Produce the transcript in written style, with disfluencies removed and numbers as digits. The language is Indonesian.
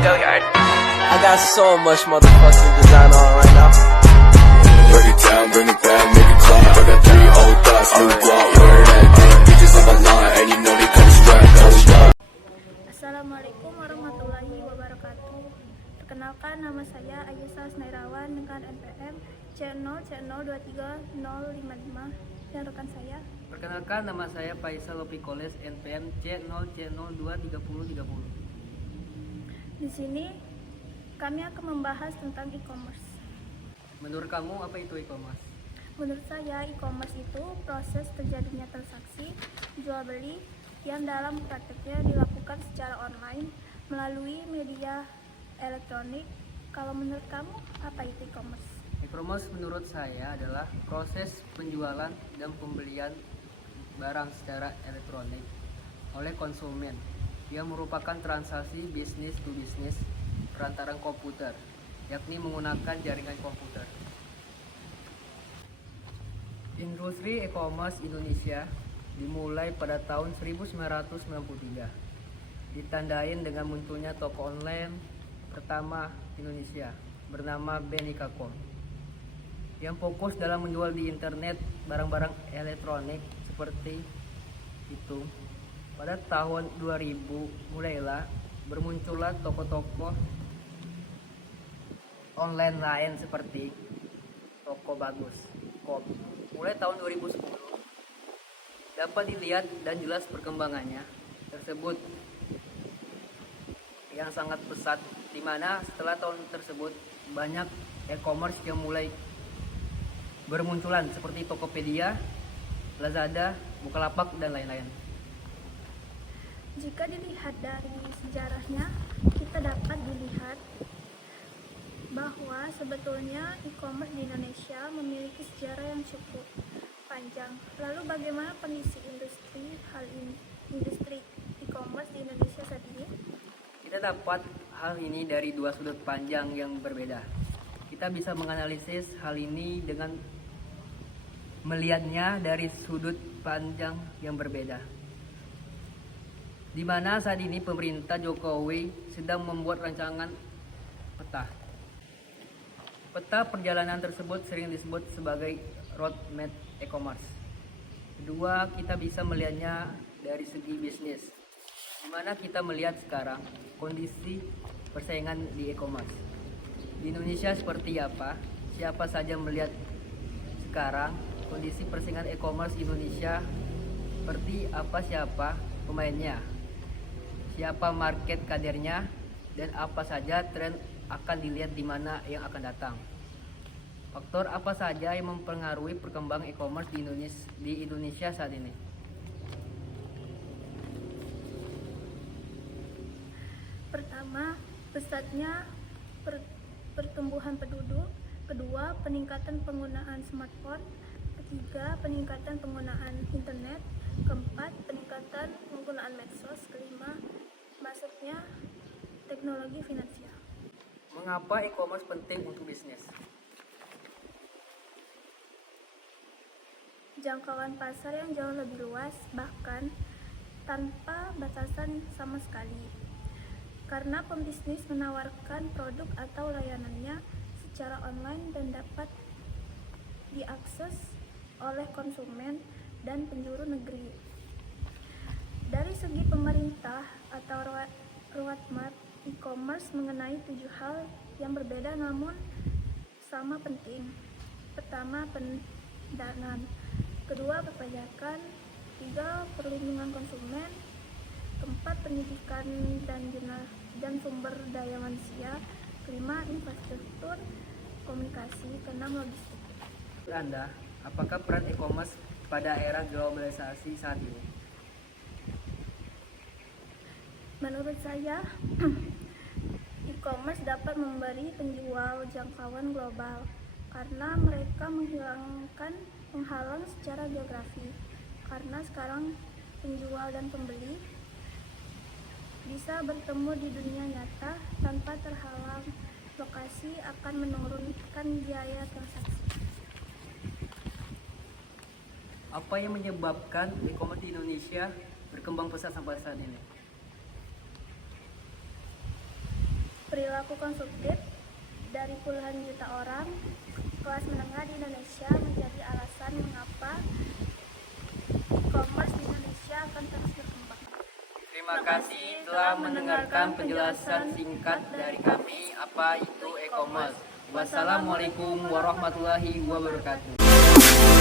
Billiard. I got so much motherfucking design on right now. Break it down, bring it back, make it clap. I got 3 old thoughts, new guap, where that damn bitches on my line, and you know they come strapped. Assalamualaikum warahmatullahi wabarakatuh. Perkenalkan, nama saya Ayusa Snairawan dengan NPM C0C023055 dan rekan saya. Perkenalkan, nama saya Faisal Lopikoles, NPM C0C023030. Di sini kami akan membahas tentang e-commerce. Menurut kamu apa itu e-commerce? Menurut saya, e-commerce itu proses terjadinya transaksi jual beli yang dalam prakteknya dilakukan secara online melalui media elektronik. Kalau menurut kamu, apa itu e-commerce? E-commerce menurut saya adalah proses penjualan dan pembelian barang secara elektronik oleh konsumen yang merupakan transaksi bisnis to bisnis perantaran komputer, yakni menggunakan jaringan komputer. Industri e-commerce Indonesia dimulai pada tahun 1993, ditandain dengan munculnya toko online pertama Indonesia bernama Benika.com yang fokus dalam menjual di internet barang-barang elektronik seperti itu. Pada tahun 2000 mulailah bermuncullah toko-toko online lain seperti Toko Bagus, Com. Mulai tahun 2010 dapat dilihat dan jelas perkembangannya tersebut yang sangat pesat, di mana setelah tahun tersebut banyak e-commerce yang mulai bermunculan seperti Tokopedia, Lazada, Bukalapak, dan lain-lain. Jika dilihat dari sejarahnya, kita dapat dilihat bahwa sebetulnya e-commerce di Indonesia memiliki sejarah yang cukup panjang. Lalu bagaimana kondisi industri e-commerce di Indonesia saat ini? Kita dapat hal ini dari dua sudut pandang yang berbeda. Kita bisa menganalisis hal ini dengan melihatnya dari sudut pandang yang berbeda, di mana saat ini pemerintah Jokowi sedang membuat rancangan peta perjalanan tersebut sering disebut sebagai roadmap e-commerce. Kedua, kita bisa melihatnya dari segi bisnis, di mana kita melihat sekarang kondisi persaingan di e-commerce di Indonesia seperti apa. Siapa saja melihat sekarang kondisi persaingan e-commerce Indonesia seperti apa, siapa pemainnya, siapa market kadernya, dan apa saja tren akan dilihat di mana yang akan datang. Faktor apa saja yang mempengaruhi perkembangan e-commerce di Indonesia saat ini? Pertama, pesatnya pertumbuhan penduduk. Kedua, peningkatan penggunaan smartphone. Ketiga, peningkatan penggunaan internet. Keempat, peningkatan penggunaan medsos. Kelima, masuknya teknologi finansial. Mengapa e-commerce penting untuk bisnis? Jangkauan pasar yang jauh lebih luas, bahkan tanpa batasan sama sekali. Karena pembisnis menawarkan produk atau layanannya secara online dan dapat diakses oleh konsumen dan penjuru negeri. Dari segi pemerintah atau roadmap e-commerce mengenai 7 hal yang berbeda namun sama penting. Pertama, pendanaan. Kedua, perpajakan. Tiga, perlindungan konsumen. Keempat, pendidikan dan sumber daya manusia. Kelima, infrastruktur komunikasi. Keenam, logistik. Menurut Anda, apakah peran e-commerce pada era globalisasi saat ini? Menurut saya, e-commerce dapat memberi penjual jangkauan global karena mereka menghilangkan penghalang secara geografi. Karena sekarang penjual dan pembeli bisa bertemu di dunia nyata tanpa terhalang lokasi, akan menurunkan biaya transaksi. Apa yang menyebabkan e-commerce di Indonesia berkembang pesat sampai saat ini? Perilaku konsumtif dari puluhan juta orang kelas menengah di Indonesia menjadi alasan mengapa e-commerce di Indonesia akan terus berkembang. Terima kasih telah mendengarkan penjelasan singkat dari kami apa itu e-commerce. Wassalamualaikum warahmatullahi wabarakatuh.